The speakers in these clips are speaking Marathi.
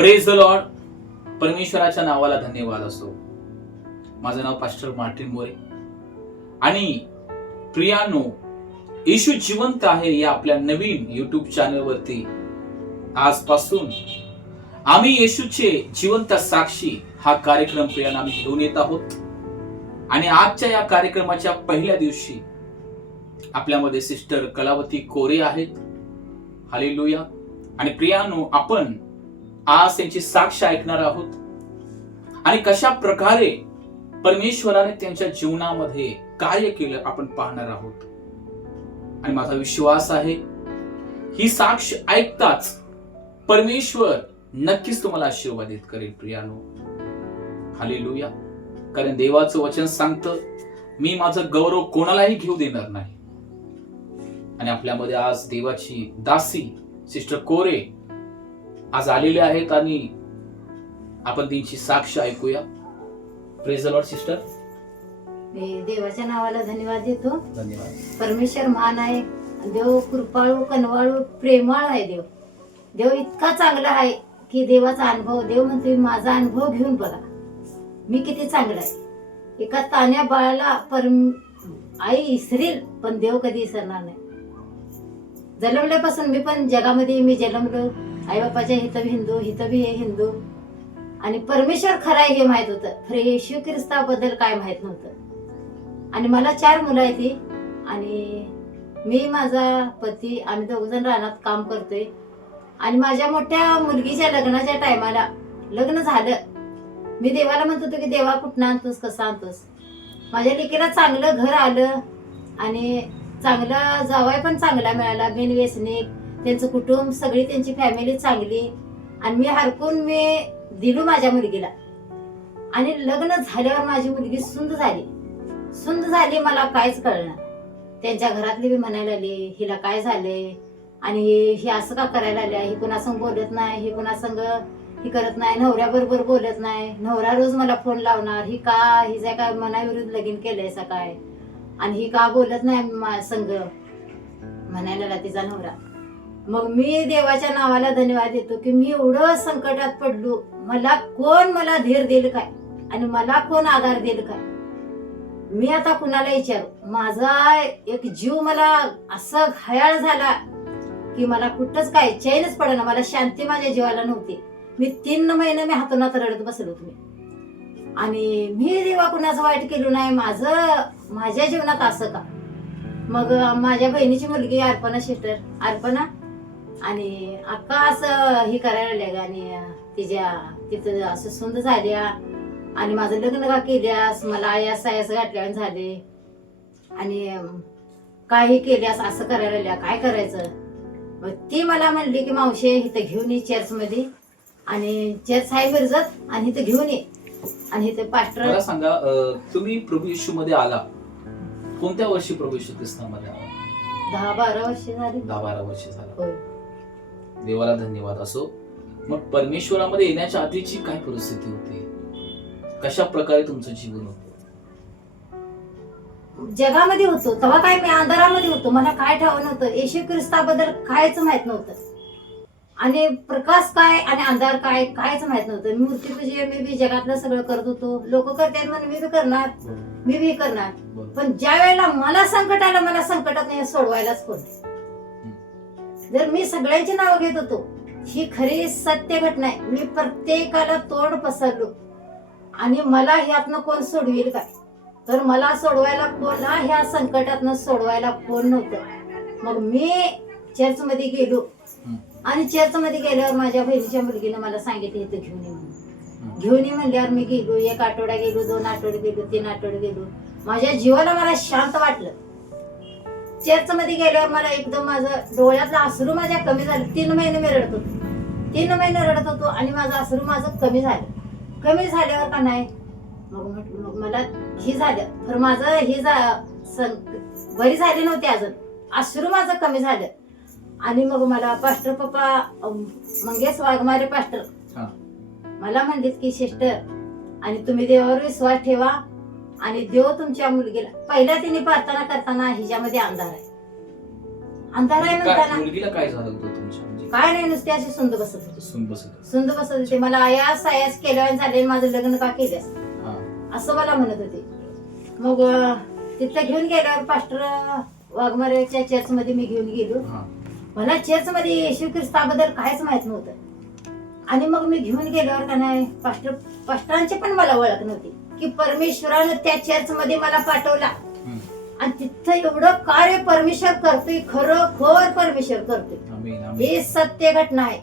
प्रेज द लॉर्ड परमेश्वराच्या नावाला धन्यवाद असो माझं नाव पास्टर मार्टिन मोरे आणि प्रियानो येशू जिवंत आहे या आपल्या नवीन युट्यूब चॅनलवरती आजपासून आम्ही येशूचे जिवंत साक्षी हा कार्यक्रम प्रियान आम्ही घेऊन येत आहोत. आणि आजच्या या कार्यक्रमाच्या पहिल्या दिवशी आपल्यामध्ये सिस्टर कलावती कोरे आहेत. हालेलुया आणि प्रियानो आपण आज त्यांची साक्ष ऐकणार आहोत. आणि कशा प्रकारे परमेश्वराने त्यांच्या जीवनामध्ये कार्य केलं आपण पाहणार आहोत. आणि माझा विश्वास आहे ही साक्ष ऐकताच परमेश्वर नक्कीच तुम्हाला आशीर्वादित करेल प्रियानो. खाली लुया कारण देवाचं वचन सांगतं मी माझं गौरव कोणालाही घेऊ देणार नाही. आणि आपल्यामध्ये आज देवाची दासी सिस्टर कोरे आज आलेले आहेत आणि आपण त्यांची साक्ष ऐकूया. प्रेज लॉर्ड सिस्टर मी देवाच्या नावाला धन्यवाद देतो. धन्यवाद. परमेश्वर महान आहे. देव कृपाळू कनवाळू प्रेमाळ आहे देव. देव इतका चांगला आहे की देवाचा अनुभव देव म्हणतो माझा अनुभव घेऊन बघा. मी किती चांगला आहे. एका तान्या बाळाला पर आई इसरेल पण देव कधी इसरणार नाही. जन्मल्यापासून मी पण जगामध्ये मी जन्मलो. आई बापाच्या हित बी हिंदू हित बी हे हिंदू. आणि परमेश्वर खरा आहे हे माहीत होतं. खरे येशू ख्रिस्ताबद्दल काय माहीत नव्हतं. आणि मला चार मुलं आहेत ती आणि मी माझा पती आम्ही दोघ जण रानात काम करतोय. आणि माझ्या मोठ्या मुलगीच्या लग्नाच्या टायमाला लग्न झालं. मी देवाला म्हणत होतो की देवा कुठं आणतोस? कसं आणतोस? माझ्या लेकीला चांगलं घर आलं. आणि चांगला जावाय पण चांगला मिळाला. बिनव्यसनिक त्यांचं कुटुंब सगळी त्यांची फॅमिली चांगली. आणि मी हरकून मी दिलो माझ्या मुलगीला. आणि लग्न झाल्यावर माझी मुलगी सुंद झाली. सुंद झाली मला कायच कळणार त्यांच्या घरातली बी म्हणायला आली हिला काय झाले आणि हे असं का करायला आल्या ही कुणासंग बोलत नाही हे कुणासंग ही करत नाही नवऱ्याबरोबर बोलत नाही. नवरा रोज मला फोन लावणार. ही का हिच्या काय मनाविरुद्ध लगीन केलंय सकाळ? आणि ही का बोलत नाही मा- संग? म्हणायला तिचा नवरा. मग मी देवाच्या नावाला धन्यवाद देतो की मी एवढं संकटात पडलो. मला कोण मला धीर देईल काय? आणि मला कोण आधार देईल काय? मी आता कुणाला विचारू? माझा एक जीव मला असं घायाळ झाला की मला कुठंच काय चैनच पडेना. मला शांती माझ्या जीवाला नव्हती. मी तीन महिने मी हातोनात रडत बसलो तुम्ही आणि मी देवा कुणाचं वाईट केलो नाही? माझं माझ्या जीवनात असं का? मग माझ्या बहिणीची मुलगी अर्पणा शेटर. अर्पणा आणि अक्का असं हे करायला लागल्या आणि तिच्या तिथं असं सुंद झाल्या. आणि माझं लग्न का केल्यास? मला आयास आयास घातल्यावर झाले. आणि काही केल्यास असं करायला लागल्या. काय करायचं? मग ती मला म्हणली की मावशी इथं घेऊन ये चर्च मध्ये आणि चर्च आहे मिरजत आणि इथं घेऊन ये. आणि इथं पास्टर मला सांगा अं, तुम्ही प्रभू येशू मध्ये आला. कोणत्या वर्षी प्रभू येशू ख्रिस्तामध्ये आला? दहा बारा वर्ष झाली. दहा बारा वर्ष झालं. होय. देवाला धन्यवाद असो. मग परमेश्वरामध्ये येण्याच्या आधीची काय परिस्थिती होती? कशा प्रकारे तुमचं जीवन होतं? जगामध्ये होतो तेव्हा काय मी अंधारामध्ये होतो मला काय ठाव नव्हतं येशू ख्रिस्ताबद्दल कायच माहीत नव्हतं. आणि प्रकाश काय आणि अंधार काय कायच माहीत नव्हतं. मी मूर्तीपूजा मी बी जगातलं सगळं करत होतो. लोक करतात म्हणून मी बी करणार. मी बी करणार. पण ज्या वेळेला मला संकट आलं मला संकटात नाही सोडवायलाच कोण. नाही. जर मी सगळ्यांची नावं घेत होतो ही खरी सत्य घटना आहे. मी प्रत्येकाला तोंड पसरलो. आणि मला ह्यातनं कोण सोडवेल काय तर मला सोडवायला कोण ह्या संकटातनं सोडवायला कोण नव्हतं. मग मी चर्च मध्ये गेलो. आणि चर्च मध्ये गेल्यावर माझ्या बहिणीच्या मुलगीनं मला सांगितलं इथं घेऊन ये म्हणून. घेऊन ये म्हणल्यावर मी गेलो. एक आठवडा गेलो दोन आठवडे गेलो तीन आठवडे गेलो. माझ्या जीवाला मला शांत वाटलं. चर्च मध्ये गेल्यावर मला एकदम माझं डोळ्यातलं अश्रू माझ्या कमी झालं. तीन महिने मी रडत होतो. तीन महिने रडत होतो आणि माझं अश्रू माझं कमी झालं. कमी झाल्यावर का नाही? मग म्हटलं मला हे झालं. तर माझं हे बरी झाली नव्हती अजून. अश्रू माझं कमी झालं. आणि मग मला पास्टर पप्पा मंगेश वाघमारे पास्टर. मला म्हणलीत की सिस्टर आणि तुम्ही देवावर विश्वास ठेवा. आणि देव तुमच्या मुलगीला पहिल्या तिने प्रार्थना करताना हिच्यामध्ये अंधार आहे. अंधार आहे काय म्हणताना. मुलगीला काय झालं होतं तुमच्या म्हणजे काय नाही नुसते अशी सुंद बसत होती. सून बसत होती. सुंद बसत होते. मला आयास आयास केल्यावर झाले माझं लग्न का केल्यास. हा. असं मला म्हणत होते. मग अं, तिथं घेऊन गेल्यावर पास्टर वाघमारेच्या चर्च मध्ये मी घेऊन गेलो. हा. मला चर्च मध्ये येशू ख्रिस्ताबद्दल काहीच माहीत नव्हतं. आणि मग मी घेऊन गेल्यावर का नाही पास्टर पास्टरांची पण मला ओळख नव्हती. की परमेश्वरानं त्या चर्च मध्ये मला पाठवला. आणि तिथं एवढं कार्य परमेश्वर करतोय खरं खोर परमेश्वर करतोय. हे सत्य घटना आहे.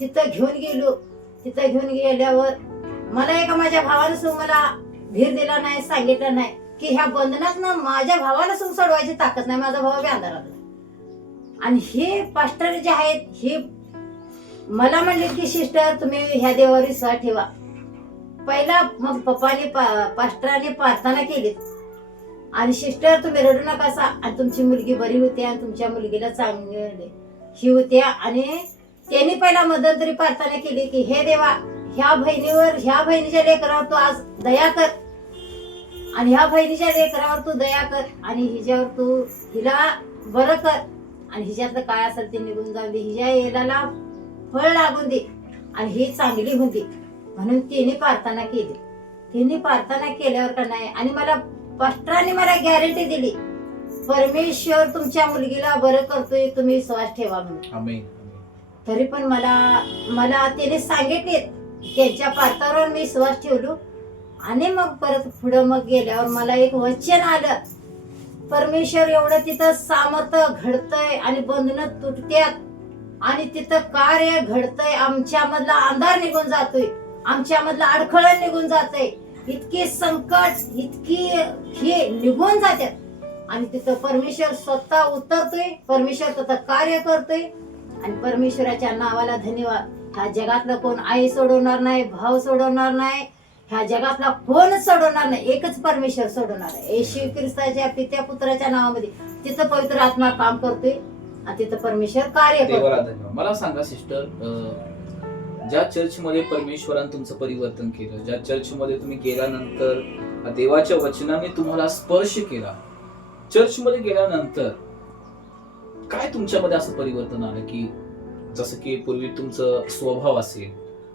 तिथं घेऊन गेलो. तिथं घेऊन गेल्यावर मला एका माझ्या भावानं मला धीर दिला नाही सांगितलं नाही की ह्या बंधनात ना माझ्या भावाला सुद्धा सोडवायची ताकद नाही. माझा भाऊ बी अंधारातला आणि हे पास्टर जे आहेत हे मला म्हणले की सिस्टर तुम्ही ह्या देवावर विश्वास ठेवा. पहिला मग पप्पाने पा- पास्टराने प्रार्थना केली. आणि सिस्टर तुम्ही रडू नका सा आणि तुमची मुलगी बरी होते आणि तुमच्या मुलगीला चांगली ही होत्या आणि त्यांनी पहिला मध्यंतरी प्रार्थना केली की हे देवा ह्या बहिणीवर ह्या बहिणीच्या लेकरावर तू आज दया कर. आणि ह्या बहिणीच्या लेकरावर तू दया कर. आणि हिच्यावर तू हिला बरं कर. आणि हिच्यातलं काय असेल ते निघून जाऊ दे. हिच्या येलाला फळ लागून दे. आणि ही चांगली होती. म्हणून तिने प्रार्थना केली. तिने प्रार्थना केल्यावर का नाही आणि मला पास्टरांनी मला गॅरंटी दिली परमेश्वर तुमच्या मुलगीला बरं करतोय तुम्ही विश्वास ठेवा म्हणून. तरी पण मला मला त्याने सांगितले त्यांच्या पात्रावर मी विश्वास ठेवलो. आणि मग परत पुढं मग गेल्यावर मला एक वचन आलं परमेश्वर एवढं तिथं सामर्थ्य घडतंय आणि बंधनं तुटत्यात आणि तिथं कार्य घडतंय आमच्या मधला अंधार निघून जातोय. आमच्या मधला अडखळण निघून जातंय. इतके संकट इतकी हे निघून जातात आणि तिथं परमेश्वर स्वतः उतरतोय परमेश्वर तिथं कार्य करतोय. आणि परमेश्वराच्या नावाला धन्यवाद. ह्या जगातलं कोण आई सोडवणार नाही भाव सोडवणार नाही ह्या जगातला कोणच सोडवणार नाही एकच परमेश्वर सोडवणार आहे. येशू ख्रिस्ताच्या पित्या पुत्राच्या नावामध्ये तिथं पवित्र आत्मा काम करतोय. आणि तिथं परमेश्वर कार्य धन्यवाद. मला सांगा सिस्टर ज्या चर्चमध्ये परमेश्वरानं तुमचं परिवर्तन केलं ज्या चर्चमध्ये तुम्ही गेल्यानंतर देवाच्या वचनाने तुम्हाला स्पर्श केला चर्चमध्ये गेल्यानंतर काय तुमच्यामध्ये असं परिवर्तन आलं की जसं की पूर्वी तुमचं स्वभाव असेल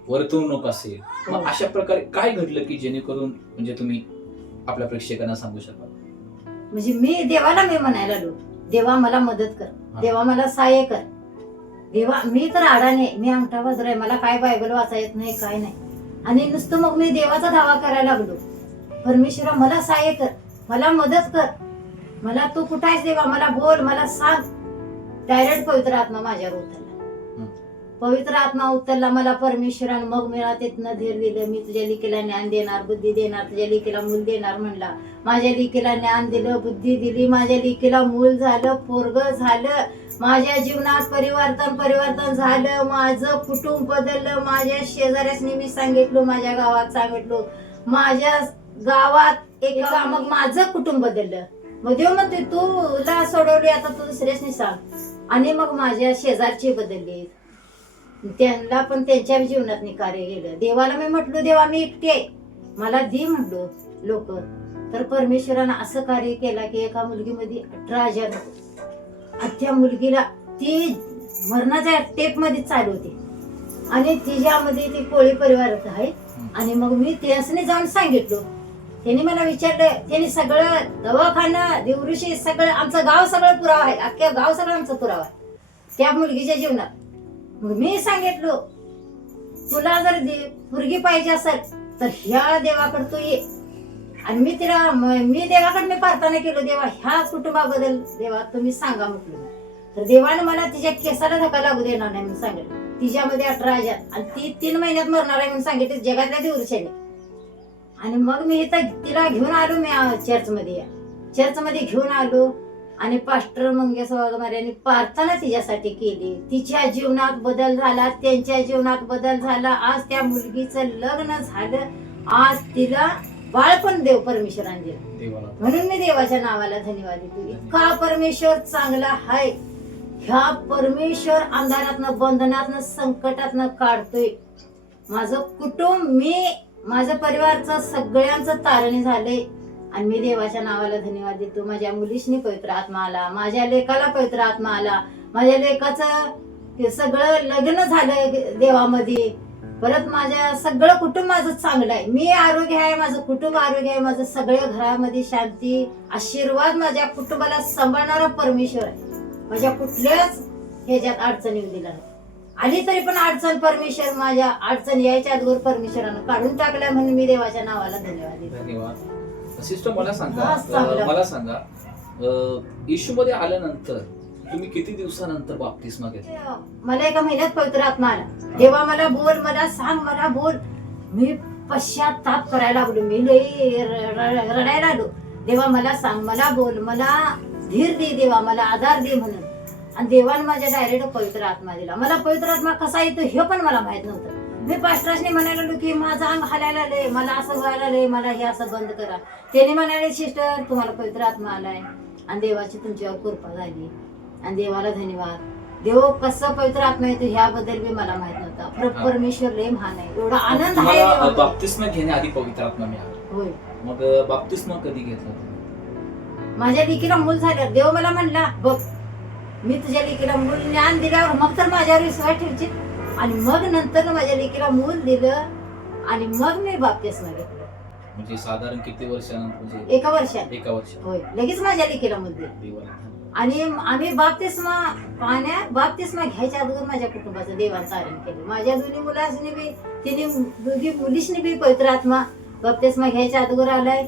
वर्तवणूक असेल मग हो. अशा प्रकारे काय घडलं की जेणेकरून म्हणजे तुम्ही आपल्या प्रेक्षकांना सांगू शकाल म्हणजे मी देवाला मी म्हणायला देवा मला मदत कर. देवा मला सहाय्य कर देवा मी तर आडाने मी अंगठा बाजूला आहे. मला काय बायबल वाचा येत नाही काय नाही. आणि नुसतं मग मी देवाचा धावा करायला लागलो. परमेश्वरा मला सहाय्य कर. मला मदत कर. मला तू कुठं आहेस देवा? मला बोल मला सांग. डायरेक्ट पवित्र आत्मा माझ्यावर उतरला. पवित्र आत्मा उतरला मला परमेश्वरानं मग मला तिथनं धीर दिलं. मी तुझ्या लिकीला ज्ञान देणार बुद्धी देणार तुझ्या लिकीला मूल देणार म्हणला. माझ्या लिकीला ज्ञान दिलं बुद्धी दिली माझ्या लिकीला मूल झालं पोरग झालं माझ्या जीवनात परिवर्तन परिवर्तन झालं माझं कुटुंब बदललं माझ्या शेजाऱ्यासनी मी सांगितलं माझ्या गावात सांगितलं. माझ्या गावात एक मग माझं कुटुंब बदललं. मग देव म्हणते तुला सोडवली आता तू दुसऱ्यासनी सांग. आणि मग माझ्या शेजारची बदलली. त्यांना पण त्यांच्या जीवनात कार्य केलं. देवाला मी म्हटलो देवा मी एकटे मला दे म्हटलो लोक. तर परमेश्वरानं असं कार्य केलं की एका मुलगीमध्ये अठरा हजार त्या मुलगीला ती मरणाच्या टेपमध्ये चालू होती. आणि तिच्यामध्ये ती कोळी परिवार आहे. आणि मग मी त्यासने जाऊन सांगितलो. त्यांनी मला विचारलं त्यांनी सगळं दवाखाना देवऋषी सगळं आमचं गाव सगळं पुरावा आहे. अख्ख्या गाव सगळं आमचं पुरावा आहे. त्या मुलगीच्या जीवनात मग मी सांगितलो तुला जर दे- मुलगी पाहिजे असेल तर ह्या देवाकडे तू ये. आणि मी तिला मी देवाकडे मी प्रार्थना केलो देवा ह्या कुटुंबाबद्दल देवा तुम्ही सांगा म्हटलं. तर देवानं मला तिच्या केसाला धक्का लागू देणार नाही म्हणून सांगितलं. तिच्यामध्ये अठरा हजार. आणि ती तीन महिन्यात मरणार आहे म्हणून सांगितले जगातल्या देवऋषाने आणि मग मी इथं तिला घेऊन आलो मी चर्चमध्ये या चर्चमध्ये घेऊन आलो. आणि पास्टर मंगेश वाघमारे यांनी प्रार्थना तिच्यासाठी केली. तिच्या जीवनात बदल झाला त्यांच्या जीवनात बदल झाला. आज त्या मुलगीचं लग्न झालं. आज तिला बाळ पण देव परमेश्वराने दिलं. म्हणून मी देवाच्या नावाला धन्यवाद देतो. इतका परमेश्वर चांगला आहे ह्या परमेश्वर अंधारातनं बंधनातनं संकटातनं काढतोय. माझं कुटुंब मी माझं परिवारचं सगळ्यांचं तारणी झालंय. आणि मी देवाच्या नावाला धन्यवाद देतो. माझ्या मुलीशनी पवित्र आत्मा आला माझ्या लेखाला पवित्र आत्मा आला माझ्या लेखाचं सगळं लग्न झालं देवामध्ये. परत माझ्या सगळं कुटुंब माझं चांगलं आहे. मी आरोग्य आहे माझं कुटुंब आरोग्य आहे माझं सगळ्या घरामध्ये शांती आशीर्वाद माझ्या कुटुंबाला सांभाळणारा परमेश्वर आहे. माझ्या कुठल्याच ह्याच्यात अडचणी दिला नाही. आली तरी पण अडचण परमेश्वर माझ्या अडचण यायच्या अगोदर परमेश्वरानं काढून टाकल्या म्हणून मी देवाच्या नावाला धन्यवाद देतो. धन्यवाद. सिस्टर मला सांगा. चांगलं. अं, मला सांगा. येशू मध्ये आल्यानंतर तुम्ही किती दिवसानंतर बाप्तिस्मा घेतला? मला एका महिन्यात पवित्र आत्मा आला. देवा मला बोल मला सांग मला बोल. मी पश्चाताप करायला लागलो. मी लई र- र- रडायला आलो देवा मला सांग मला बोल मला धीर दे देवा मला आधार दे म्हणून. आणि देवाने माझ्या डायरेक्ट पवित्र आत्मा दिला. मला पवित्र आत्मा कसा येतो हे पण मला माहीत नव्हतं. मी पास्टर्सने म्हणायला लागलो की माझं अंग हालायला लय मला असं व्हायला लय मला हे असं बंद करा. त्याने म्हणाले सिस्टर तुम्हाला पवित्र आत्मा आलाय आणि देवाची तुमच्यावर कृपा झाली आणि देवाला धन्यवाद. देव कसं पवित्र आत्मा येतो ह्याबद्दल बी मला माहीत नव्हता. पर- हा. परमेश्वर लय महान आहे. एवढा आनंद आहे तुम्हाला देवामध्ये. बाप्तिस्मा घेण्याआधी पवित्र आत्मा मिळाला. होय. मग बाप्तिस्मा कधी घेतला तुम्ही? माझ्या लेकीला मूल झालं. देव मला म्हणला बघ मी तुझ्या लेकीला मूल ज्ञान दिल्यावर मग तर माझ्यावर विश्वास ठेवची आणि मग नंतर माझ्या लेकीला मूल दिलं आणि मग मी बाप्तिस्मा घेतलं म्हणजे साधारण किती वर्षानंतर म्हणजे एका वर्षात. एका वर्ष होय. लगेच माझ्या लेकीला मूल दिलं. आणि आम्ही बाप्तिस्मा पाण्या बाप्तिस्मा घ्यायच्या अगोदर माझ्या कुटुंबाचं देवाचं आरण केलं. माझ्या दोन्ही मुलांनी बी तिने दोघी मुलीसनी बी पवित्र आत्मा बाप्तिस्मा घ्यायच्या अगोदर आलाय.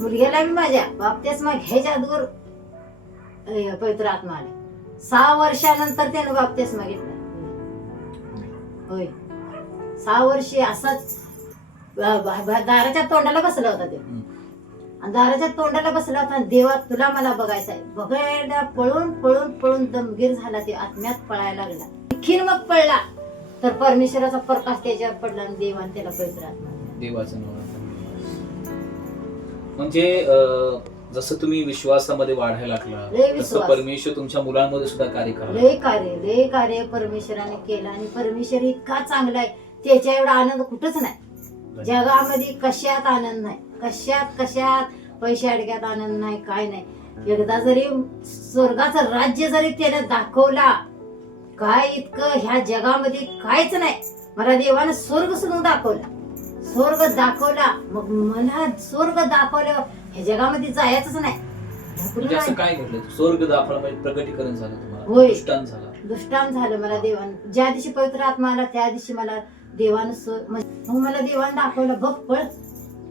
मुलग्याला बी माझ्या बाप्तिस्मा घ्यायच्या अगोदर पवित्र आत्मा आलाय सहा वर्षानंतर त्यानं बाप्तिस्मा घेतला. होय. सहा वर्षे असाच ब- ब- ब- दाराच्या तोंडाला बसला होता ते. आणि दाराच्या तोंडाला बसला होता देवा तुला मला बघायचं आहे. बघायला पळून पळून पळून दमगीर झाला ते आत्म्यात पळायला लागला. खीर मग पळला. तर परमेश्वराचा प्रकाश त्याच्यावर पडला आणि देवाने त्याला पवित्र आत्मा. दिला. देवाचं नाव म्हणजे अं, जसं तुम्ही विश्वासामध्ये वाढायला लागला लय तसं विश्वास. परमेश्वर तुमच्या मुलांमध्ये सुद्धा कार्य करा लय कार्य लय कार्य परमेश्वराने केलं आणि परमेश्वर इतका चांगला आहे. त्याच्या एवढा आनंद कुठंच नाही. जगामध्ये कशात आनंद नाही. कशात कशात पैसे अडक्यात आनंद नाही काय नाही. एकदा जरी स्वर्गाचं राज्य जरी त्याने दाखवला काय इतकं ह्या जगामध्ये काहीच नाही. मला देवानं स्वर्ग सुद्धा दाखवला. स्वर्ग दाखवला. मग मला स्वर्ग दाखवल्यावर ह्या जगामध्ये जायचंच नाही. म्हणजे असं काय घडलं? स्वर्ग दाखवला म्हणजे प्रगटीकरण झालं तुम्हाला? होय. दृष्टांत झाला. मला देवानं. ज्या दिवशी पवित्र आत्मा आला त्या दिवशी मला देवानं स्व- म्हणजे मग मला देवानं दाखवलं बघ पळ.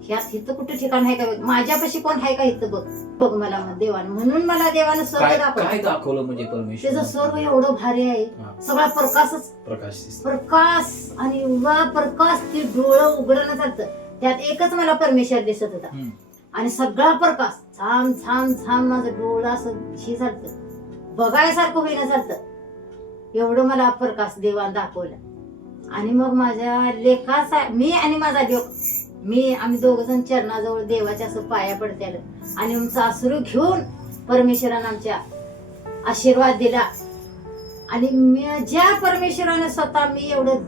ह्यात इथं कुठं ठिकाण आहे का बघ? माझ्यापाशी कोण आहे का इथं बघ? बघ मला मग देवानं. म्हणून मला देवानं स्वर्ग काय दाखवलं. दाखवलं म्हणजे परमेश्वर? त्याचं स्वर्ग एवढं भारी आहे. हा. सगळा प्रकाशच प्रकाश दिसतो. प्रकाश आणि एवढा प्रकाश ती डोळं उघडणं चालतं. त्यात एकच मला परमेश्वर दिसत होता. हम्म. आणि सगळा प्रकाश छान छान छान माझं डोळं असं हे चालतं. बघायसारखं होईना चालतं. एवढं मला प्रकाश देवान दाखवलं. आणि मग माझ्या लेखाचा मी आणि माझा देव मी आम्ही दोघ जण चरणाजवळ देवाच्या असं पाया पडत्याल. आणि आमचं अश्रू घेऊन परमेश्वरानं आमच्या आशीर्वाद दिला. आणि मी ज्या परमेश्वरानं स्वतः मी एवढं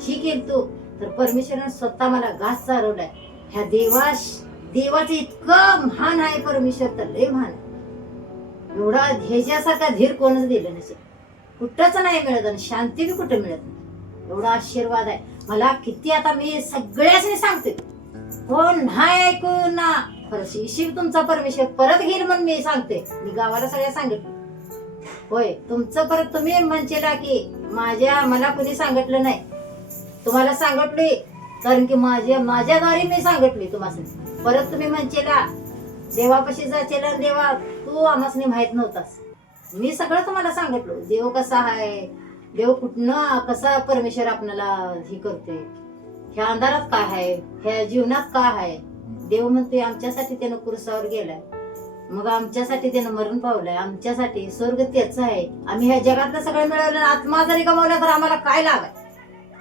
ही केलतो तर परमेश्वरानं स्वतः मला घास चालवलाय ह्या देवाश देवाचं इतकं महान आहे परमेश्वर तर लय महान एवढा ह्याच्यासारखा धीर कोणच दिलं नसेल. कुठंच नाही मिळत आणि शांती बी कुठं मिळत नाही. एवढा आशीर्वाद आहे. मला किती आता मी सगळ्याच सांगते कोण नाही ऐकू ना? खरं शिव तुमचा परमेश्वर परत घेईल म्हणून मी सांगते. मी गावाला सगळ्या सांगितलं होय तुमचं परत तुम्ही म्हणचेला की माझ्या मला कुणी सांगितलं नाही. तुम्हाला सांगितली कारण की माझ्या माझ्याद्वारे मी सांगितली तुम्हाला परत तुम्ही म्हणचेला देवापाशी जाचेला देवा तू आम्हाला माहीत नव्हतास. मी सगळं तुम्हाला सांगितलं. देव कसा आहे देव कुठनं कसा परमेश्वर आपल्याला हे करते ह्या अंधारात काय आहे? ह्या जीवनात काय आहे? देव म्हणते आमच्यासाठी त्यानं कुरसावर गेलाय. मग आमच्यासाठी त्यानं मरण पावलंय. आमच्यासाठी स्वर्ग त्याच आहे. आम्ही ह्या जगातलं सगळं मिळवलं आत्मा जरी कमवला तर आम्हाला काय आहे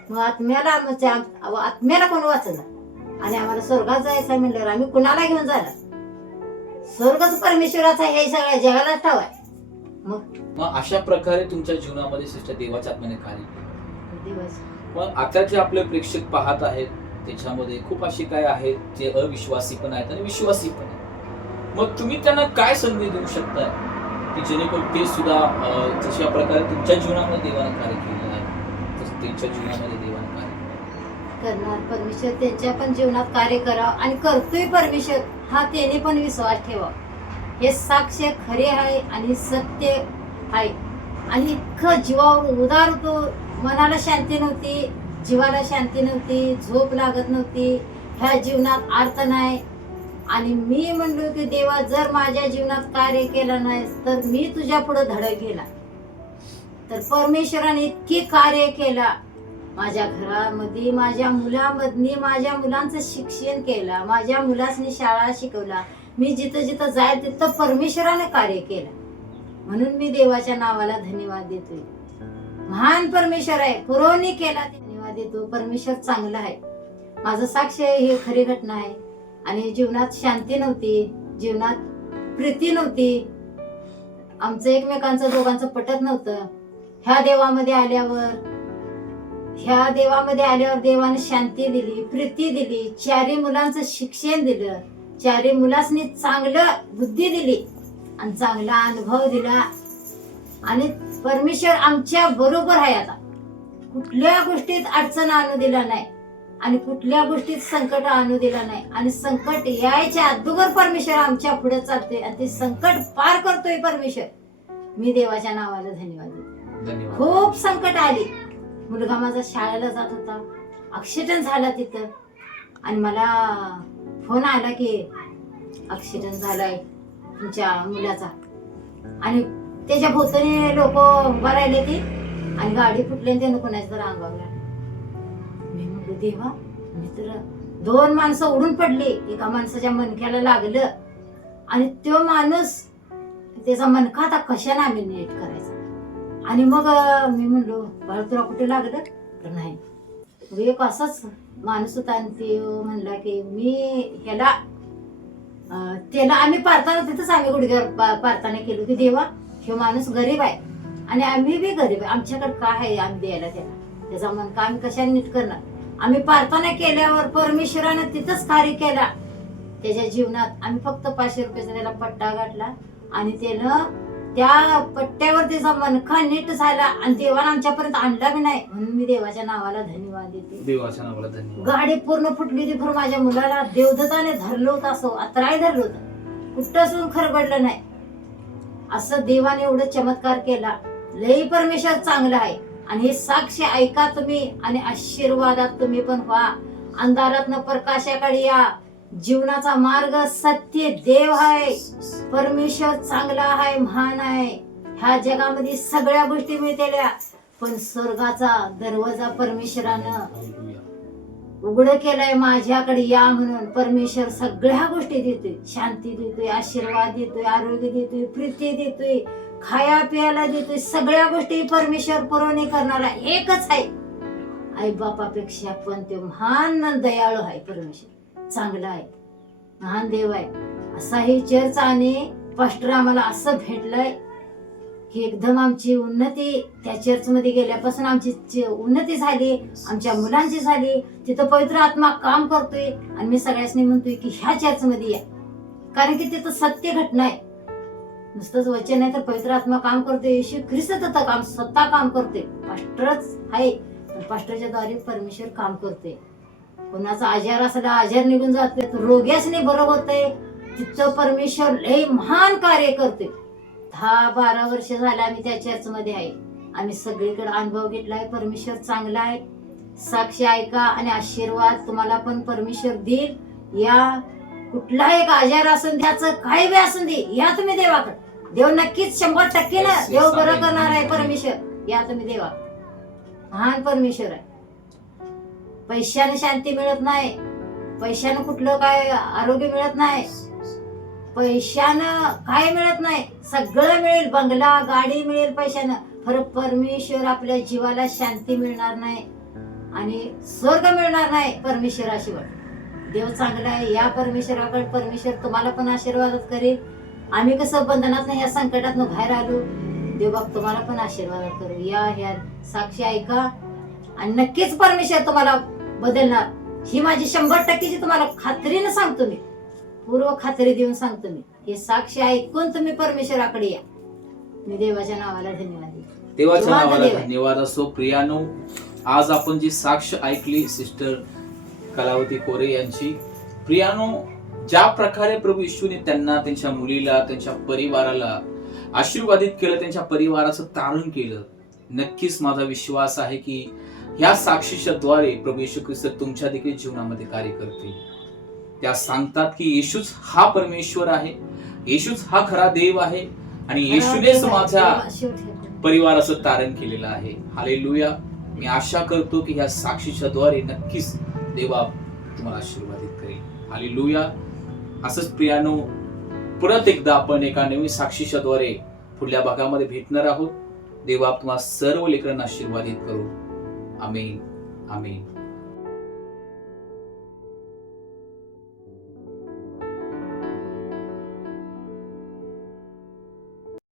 मग आत्म्याला आमच्या आत्म्याला कोण वाचणार? आणि आम्हाला स्वर्गात जायचं आहे म्हणल्यावर आम्ही कुणाला घेऊन जाणार? स्वर्गच परमेश्वराचा आहे हे सगळ्या जगाला ठाव आहे. मग मग अशा प्रकारे तुमच्या जीवनामध्ये सिस्टर देवाच्या आत्म्याने कार्य केलं. मग आता जे आपले प्रेक्षक पाहत आहेत त्याच्यामध्ये खूप अशी काय आहेत जे अविश्वासी पण आहेत आणि विश्वासी पण आहेत. मग तुम्ही त्यांना काय संधी देऊ शकता? की जेणेकरून ते सुद्धा जशा प्रकारे तुमच्या जीवनामध्ये देवाने कार्य केलेलं आहे तसं त्यांच्या जीवनामध्ये देवाने कार्य करणार परमेश्वर त्यांच्या पण जीवनात कार्य करावं आणि करतोय परमेश्वर हा त्याने पण विश्वास ठेवा हे साक्ष खरे आहे आणि सत्य आहे. आणि इतकं जीवावर उदार तो मनाला शांती नव्हती जीवाला शांती नव्हती झोप लागत नव्हती ह्या जीवनात अर्थ नाही. आणि मी म्हणलो की देवा जर माझ्या जीवनात कार्य केलं नाही तर मी तुझ्या पुढे धडक गेला. तर परमेश्वराने इतकी कार्य केला. माझ्या घरामध्ये माझ्या मुलामधनी माझ्या मुलांचं शिक्षण केलं माझ्या मुलासनी शाळा शिकवला. मी जिथं जिथं जाय तिथं परमेश्वराने कार्य केलं. म्हणून मी देवाच्या नावाला धन्यवाद देतोय. महान परमेश्वर आहे. पुरवणी केला धन्यवाद देतो परमेश्वर चांगला आहे. माझं साक्ष आहे ही खरी घटना आहे. आणि जीवनात शांती नव्हती जीवनात प्रीती नव्हती. आमचं एकमेकांचं दोघांचं पटत नव्हतं. ह्या देवामध्ये आल्यावर ह्या देवामध्ये आल्यावर देवाने शांती दिली प्रीती दिली चारी मुलांचं शिक्षण दिलं चारी मुलासनी चांगलं बुद्धी दिली आणि चांगला अनुभव दिला. आणि परमेश्वर आमच्या बरोबर आहे आता. कुठल्या गोष्टीत अडचण आणू दिला नाही आणि कुठल्या गोष्टीत संकट आणू दिला नाही आणि संकट यायच्या अगोदर परमेश्वर आमच्या पुढे चालतोय आणि ते संकट पार करतोय परमेश्वर. मी देवाच्या नावाला धन्यवाद देते. खूप संकट आली. मुलगा माझा शाळेला जात होता. ऍक्सिडेंट झाला तिथं. आणि मला फोन आला की ऍक्सिडेंट झालाय तुमच्या मुलाचा. आणि त्याच्या भोवतणी लोक उभा राहिले ती आणि गाडी फुटली आणि त्यानं कोणाच्या तर अंगावर मी म्हणलो देवा मी तर दोन माणसं उडून पडली. एका माणसाच्या मनख्याला लागलं. आणि तो माणूस त्याचा मनखा आता कशाने आम्ही नीट करायचा? आणि मग मी म्हणलो बाळ तुला कुठे लागलं? तर नाही. एक असाच माणूस होता आणि ते म्हणला की मी ह्याला त्याला आम्ही पारताना तिथंच आम्ही गुडघ्यावर पा- पारताना केलो की देवा. हे माणूस गरीब आहे. आणि आम्ही बी गरीब आहे. आमच्याकडे काय आहे आम्ही द्यायला त्याला त्याचा मन का आम्ही कशाने नीट करणार? आम्ही प्रार्थना केल्यावर परमेश्वरानं तिथंच कार्य केला. त्याच्या जीवनात आम्ही फक्त पाचशे रुपयाचा त्याला पट्टा गाठला. आणि त्यानं त्या पट्ट्यावर त्याचा मनखा नीट झाला. आणि देवानं आमच्यापर्यंत आणला बी नाही. म्हणून मी देवाच्या नावाला धन्यवाद देते. देवाच्या नावाला धन्यवाद. गाडी पूर्ण फुटली होती खरं. माझ्या मुलाला देवदत्ताने धरलं होतं असं अत्राय धरलं होतं. कुठं असून खरबडलं नाही. असं देवाने एवढं चमत्कार केला. लई परमेश्वर चांगला आहे. आणि हे साक्ष ऐका तुम्ही आणि आशीर्वादात तुम्ही पण व्हा. अंधारात प्रकाशाकडे या. जीवनाचा मार्ग सत्य देव आहे. परमेश्वर चांगला आहे महान आहे. ह्या जगामध्ये सगळ्या गोष्टी मिळतेल्या. पण स्वर्गाचा दरवाजा परमेश्वरानं उघड केलंय माझ्याकडे या म्हणून. परमेश्वर सगळ्या गोष्टी देतोय. शांती देतोय आशीर्वाद देतोय आरोग्य देतोय प्रीती देतोय खाया पियाला देतोय. सगळ्या गोष्टी परमेश्वर पुरवणी करणारा एकच आहे. आई बापापेक्षा पण ते महान दयाळू आहे परमेश्वर. चांगला आहे. महान देव आहे. असाही चर्च आणि पास्टर आम्हाला असं भेटलंय. की एकदम आमची उन्नती त्या चर्च मध्ये गेल्यापासून आमची च- उन्नती झाली आमच्या मुलांची झाली. तिथं पवित्र आत्मा काम करतोय आणि मी सगळ्यांनी म्हणतोय की ह्या चर्च मध्ये या. कारण की तिथं सत्य घटना आहे. नुसतंच वचन आहे तर पवित्र आत्मा काम करतोय. येशू ख्रिस्त तिथं काम स्वतः काम करतोय. पास्टरच आहे पण पास्टरच्या द्वारे परमेश्वर काम करतोय. कोणाचा आजार असला आजार निघून जातोय रोग्यासने बरं होतंय. तिथं परमेश्वर लय महान कार्य करते दहा बारा वर्ष झालं आम्ही त्या चर्च मध्ये आहे. आम्ही सगळीकडे अनुभव घेतलाय परमेश्वर चांगला आहे. साक्षी ऐका आणि आशीर्वाद तुम्हाला पण परमेश्वर देईल. या कुठलाही एक आजार असून त्याचं काही बी असून दे या तुम्ही देवाकडे. देव नक्कीच शंभर टक्के ना देव बरं. करणार आहे परमेश्वर. या तुम्ही देवा. महान परमेश्वर आहे. पैशाने शांती मिळत नाही. पैशानं कुठलं काय आरोग्य मिळत नाही. पैशानं काय मिळत नाही. सगळं मिळेल बंगला गाडी मिळेल पैशानं. खरं परमेश्वर आपल्या जीवाला शांती मिळणार नाही आणि स्वर्ग मिळणार नाही परमेश्वराशिवाय. देव चांगला आहे या परमेश्वराकडे परमेश्वर तुम्हाला पण आशीर्वादच करेल. आम्ही कसं बंधनात ह्या संकटात बाहेर आलो देव बाप तुम्हाला पण आशीर्वाद करू. या ह्या साक्षी ऐका. आणि नक्कीच परमेश्वर तुम्हाला बदलणार. ही माझी शंभर टक्केची तुम्हाला खात्रीनं सांगतो मी. पूर्व खात्री देऊन सांगतो मी. हे साक्ष ऐकून तुम्ही परमेश्वराकडे या. मी देवाच्या नावाला धन्यवाद देवाच्या निवांत नावाला देव. धन्यवाद असो. प्रियानो आज आपण जी साक्ष ऐकली सिस्टर कलावती कोरे यांची प्रियानो ज्या प्रकारे प्रभू येशूने त्यांना त्यांच्या मुलीला त्यांच्या परिवाराला आशीर्वादित केलं त्यांच्या परिवाराचं तारण केलं नक्कीच माझा विश्वास आहे की ह्या साक्षीच्याद्वारे प्रभू येशू ख्रिस्त तुमच्या देखील जीवनामध्ये कार्य करतील. त्या सांगतात की येशूच हा परमेश्वर आहे येशूच हा खरा देव आहे आणि येशूनेच माझ्या शेवटी परिवाराचं तारण केलेलं आहे. हालेलुया. मी आशा करतो की ह्या साक्षीच्या द्वारे नक्कीच देवा तुम्हाला आशीर्वादित करेल. हालेलुया. असंच प्रियानो परत एकदा आपण एका नवीन साक्षीच्या द्वारे पुढल्या भागामध्ये भेटणार आहोत. देवा तुम्हाला सर्व लेकरांना आशीर्वादित करू. आमेन. आमेन.